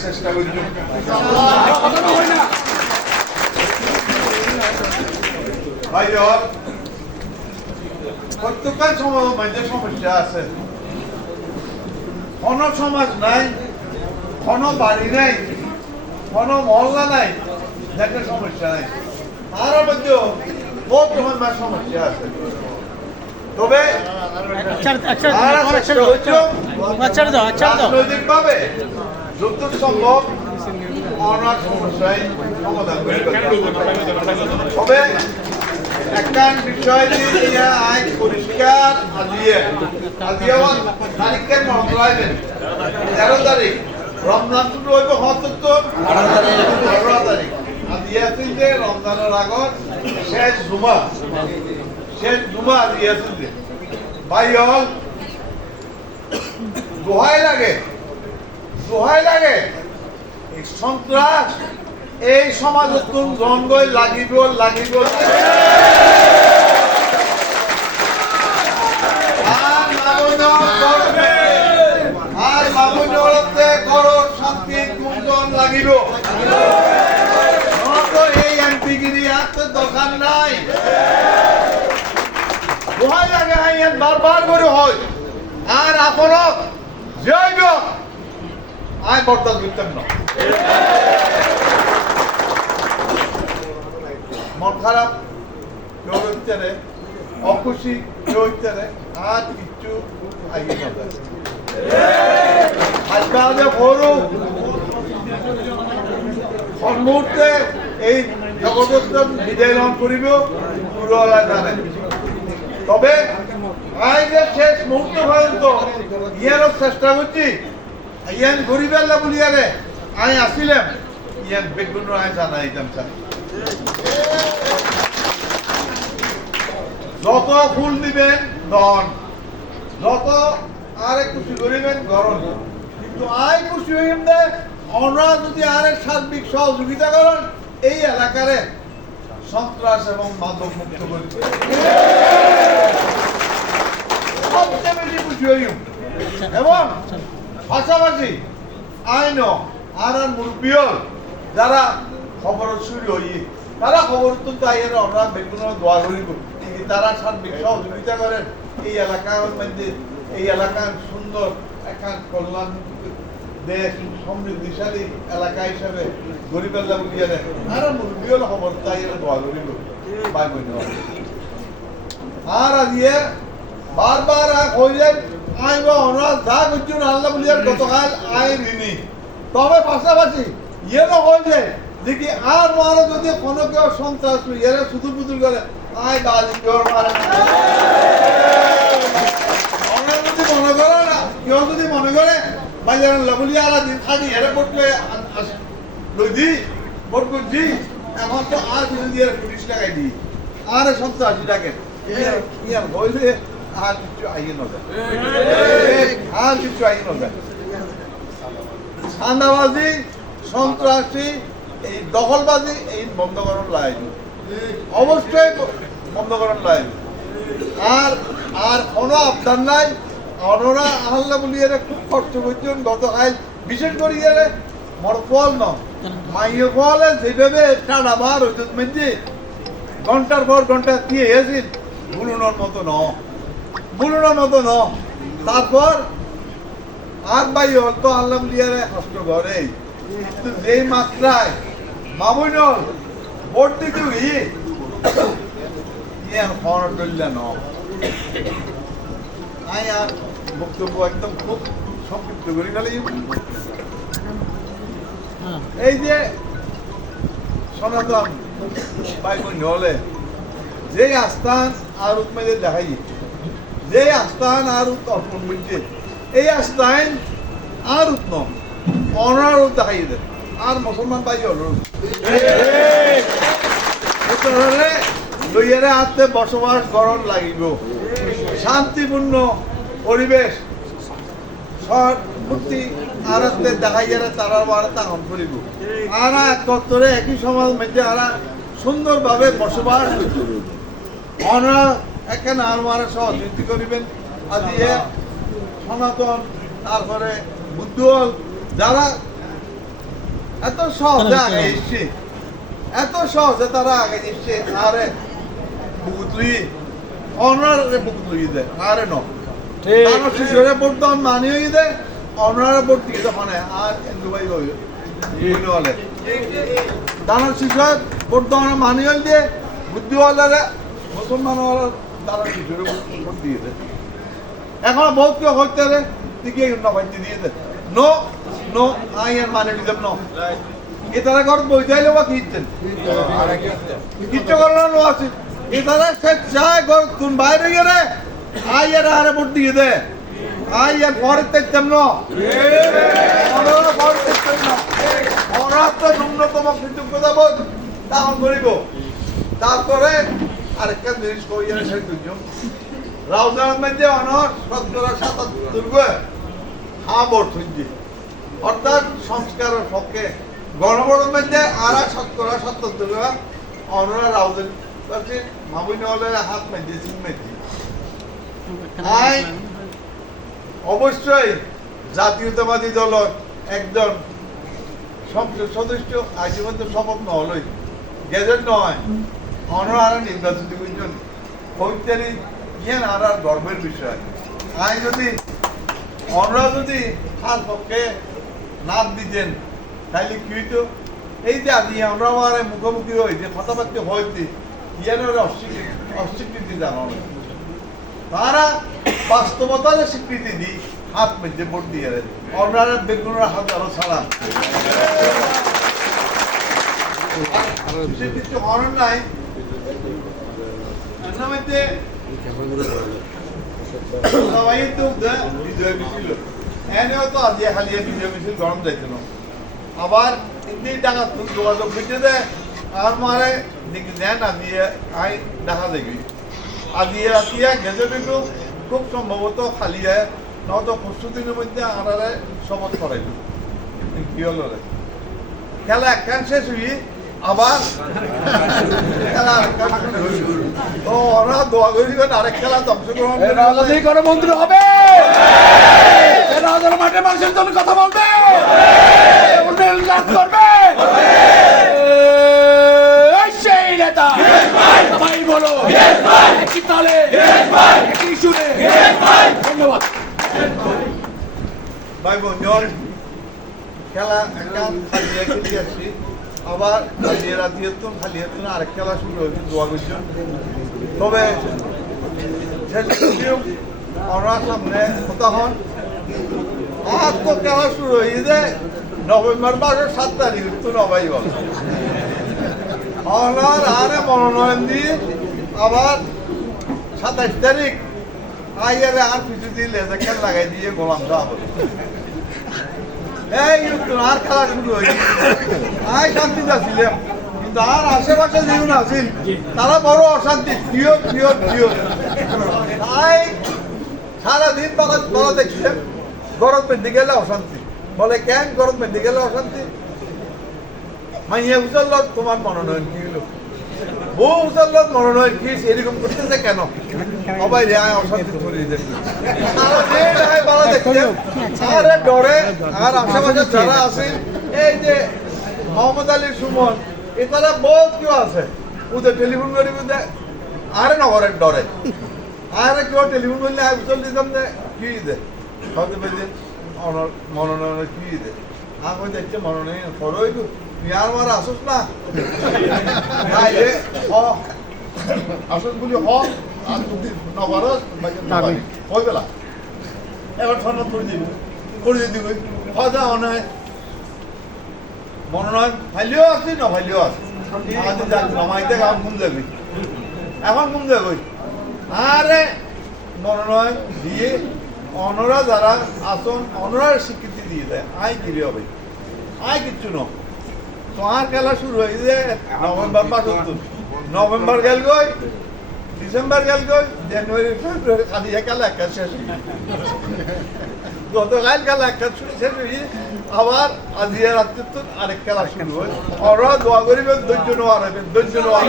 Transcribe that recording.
চেষ্টা করি ভাই প্রত্যেকটা সমাজের সমস্যা আছে কোনো সমাজ নাই কোনো বাড়ি নাই কোনো মহল্লা নাই একটা সমস্যা নাই তার মধ্যেও বহুত রকমের সমস্যা আছে তবে রাজনৈতিকভাবে যতটুকু সম্ভব অনেক সমস্যায় সমাধান করে তবে একটা বিষয় দিয়ে আইন পরিষ্কার তারিখের মনে রাখবেন 13 তারিখ রমজান শুরু হইব 18 তারিখ দিয়েছেন যে রমজানের আগত শেষ জুমা দিয়েছেন যে ভাই হল দোহাই লাগে সন্ত্রাস এই সমাজত জনগণ লাগিব আর মামুনতে করো শান্তি গুঞ্জন লাগিব এই এমপিগিরি হাতে দরকার নাই দোহাই লাগে হাইয়েন বারবার করে হয় আর আপনার জৈব আয় বরদাস্ত করতেন না মন খারাপ কেউ হইতে অখুশি কেউ হইতে আর কিচ্ছু আগে আজকে বড় মুহূর্তে এই জগতের বিদায় গ্রহণ করিব পুরোলা জানে তবে আইনের শেষ মুহূর্ত পর্যন্ত ইয়ারও চেষ্টা করছি ইয়ান গরিবেল্লা বলিয়ারে আই আসিলাম ইয়ান বেগুন আই জানাইতাম স্যার যত ফুল দিবেন দন যত আরে খুশি করিবেন গরম কিন্তু আই খুশি হইম দে আমরা যদি আরে সার্বিক সহযোগিতা করেন এই এলাকারে সন্ত্রাস এবং মাদক মুক্ত করি সবচেয়ে বেশি খুশি হইম এবং পাশাপাশি আইন আর মুরব্বীর যারা খবর শুরু হই তারা খবর তুলতে আইয়ের আমরা বেগুন দোয়া করিব তারা সার্বিক সহযোগিতা করেন এই এলাকার মধ্যে এই এলাকার সুন্দর একটা কল্যাণ দেশ সমৃদ্ধিশালী এলাকা হিসাবে গরিবেল্লা বুঝিয়ে দেয় আর মুরব্বী হল খবর তাই দোয়া করিব ভাই বোন আর আজিয়ে বারবার কইলেন আইব আমরা যা করছি আল্লাহ বলিয়ার গতকাল আই ঋণী তবে পাশাপাশি ইয়েও কইলে দেখি আর মারো যদি কোনো কেউ সন্ত্রাস এরা শুধু পুতুল করে আয় বাজি কেউ মারে যদি মনে করে না কেউ যদি মনে করে বাজার লাবলিয়া আর দিন থাকি এরা পড়লে লই দি ভোট করছি এখন তো আর বিরোধী পুলিশ টাকায় দিই আর সন্ত্রাসী টাকে ইয়ার হইলে আর কিছু আইয়ে নয় আর কিছু আইয়ে নয় চাঁদাবাজি সন্ত্রাসী এই দখলবাজি এই বন্ধ করার লাইন অবশ্যই বন্ধ করার লাইন আর কোনো আবদার নাই অনরা আল্লাহ বলিয়ে খুব খরচ করছেন গতকাল বিশেষ করে গেলে মোর ফল ন মাইয়ে ফলে যেভাবে টানা বার হইত মেনজি ঘন্টার পর ঘন্টা দিয়ে এসেছিল বুলুনোর মতো ন তারপর আর ভাই হল তো আল্লাহ বলিয়ে কষ্ট করে কিন্তু যেই মাত্রায় মামুনল ভোট দিতে আর বক্তব্য একদম খুব সংক্ষিপ্ত করি গেলে এই যে সনাতন ভাই বোন হলে যে আস্থান আর উৎমেদে দেখাই যে আস্থান আর অর্পণ করছে এই আস্থান আর উৎনম অনার দেখাই দেন আর মুসলমান ভাই হল লইয়ারে হাতে বসবাস গরম লাগিব শান্তিপূর্ণ পরিবেশ মূর্তি আর দেখাইয়ারে তারা বাড়া হন করিব আর একত্রে একই সমাজ মধ্যে আর সুন্দরভাবে বসবাস আমরা এখানে আর মারা সহযোগিতা করিবেন আদি সনাতন তারপরে বুদ্ধ যারা এত সহজে আগে এসছে, এত সহজে তারা আগে এসছে। আরে বুকুতলি অনারে বুকুতলি দেয় আরে ন তারা শিশুরে বর্তমান মানি হয়ে দেয় অনারে ভর্তি তখন আর দুবাই হইল বলে দানার শিশুর বর্তমানে মানি হয়ে দিয়ে বুদ্ধিওয়ালারা মুসলমান তারা শিশুরে ভর্তি দেয়। এখন বহুত কেউ হইতে দিকে নবাইতে দিয়ে দেয় নো নো আই আর মানে দিলাম নো এ তারা ঘর বইতে আইলে বা কিনছেন কিচ্ছু করানো নো আছে এ তারা চায় ঘর তুন বাইরে গেলে আই আর আরে ভোট দিয়ে দে আই আর ঘরে তেতাম না ঘরে তেতাম না ওরা তো ন্যূনতম কৃতজ্ঞতা বোধ তখন করিব। তারপরে আরেকটা জিনিস করিয়ে সেই দুজন রাউজানের মধ্যে অনর ৭৭ হা ভোট হইছে অর্থাৎ সংস্কারের পক্ষে গণভোটের মধ্যে আর ৭৭ অনরা রাউজান মামুন হাত মেদিয়েছেন মেদি অবশ্যই জাতীয়তাবাদী দলের একজন সংসদ সদস্য আজীবন শপথ নহলই গেজেট নয় অনর নির্বাচিত করছেন ফৌজদারি জ্ঞান আর গর্বের বিষয়। আই যদি অনরা যদি তার পক্ষে নাম দিতেন তাইলে কি হইতো এই যে আদি আমরা আরে মুখোমুখি হই যে কথাবার্তা হইতে ইয়ানের অস্বীকৃতি জানানো তারা বাস্তবতার স্বীকৃতি দিই হাত মেঝে ভোট দিয়ে অনরা বেগুনের হাত আরো ছাড়া কিছু হরণ নাই মধ্যে সবাই তো বিজয় মিছিল এনেও তো আজি খালিয়ে বিজয় মিছিল গরম যাইত না আবার ইন্দি টাকা যোগাযোগ করতে দেয় আর মারে দিকে দেন না দিয়ে আই দেখা দেখবি আজি রাতিয়া গেছে কিন্তু খুব সম্ভবত খালি হয় নয়তো ৫০ দিনের মধ্যে আনারে শপথ করাইল কি হল খেলা একখান শেষ হই আবার খেলা ও ওরা দোয়া করি আরেক খেলা অংশগ্রহণ করে মন্ত্রী হবে মাঠে মানুষের জন্য কথা বলবে উন্নয়ন করবে সেই নেতা ভাই বলো একই তালে একই সুরে ধন্যবাদ ভাই বোন খেলা একটা খালিয়ে খেতে আসছি আবার খালিয়ে রাতি হতুন খালিয়ে হতুন আরেক খেলা শুরু হয়েছে দোয়া করছেন তবে ওনার সামনে তখন আর তো খেলা শুরু হয়ে যায় নভেম্বর মাসের ৭ তারিখ তো নবাই বল ওনার আরে মনোনয়ন দিয়ে আবার ২৭ তারিখ আইয়ারে আর কিছু দিলে খেলা লাগাই দিয়ে গোলাম সাহেব এই আর খেলা শুরু হয়েছে আই শান্তিতে ছিলাম কিন্তু আর আশেপাশে যেগুলো আছিল তারা বড় অশান্তি প্রিয় প্রিয় প্রিয় তাই সারাদিন বলা দেখছিলাম গরম পেন্টি গেলে অশান্তি বলে কেন গরম পেন্টি গেলে অশান্তি মাইয়া উচাল তোমার মনোনয়ন কি হলো বউ উচাল মনোনয়ন কি এরকম করতেছে কেন সবাই রে অশান্তি ছড়িয়ে দেবে বলা দেখছিলাম আরে ডরে আর আশেপাশে যারা আছে এই যে মোহাম্মদ আলী সুমন এ তারা বহুত কেউ আছে ওদের টেলিফোন করি বুঝে আরে নগরের ডরে আরে কেউ টেলিফোন করলে উচল দিতাম যে কি দে হতে পারি মনোনয়ন কি দে আমি দেখছি মনোনয়ন করোই তো বিয়ার মারা আসুস না আসুস বলি হ আর তুমি নগরস হয়ে গেলা এবার সন্ন্যত করে দিবি হয়তো অনেক মনোনয়ন ফাইলেও আসছি না ফাইলেও আসছি আমাদের যাক জমাইতে এখন ঘুম যাবি এখন ঘুম যাবি আরে মনোনয়ন দিয়ে অনরা যারা আসন অনরার স্বীকৃতি দিয়ে দেয় আই কিরে হবে আই কিচ্ছু ন তোমার খেলা শুরু হয়েছে নভেম্বর মাস নভেম্বর গেল গই ডিসেম্বর গেল গই জানুয়ারি ফেব্রুয়ারি খালি খেলা একটা শেষ গতকাল খেলা একটা শেষ হয়ে আবার আজকে রাত্রে তো আরেক খেলা শুরু হয় ওরা দোয়া করিবেন ধৈর্য নেওয়া রাখবেন ধৈর্য নেওয়া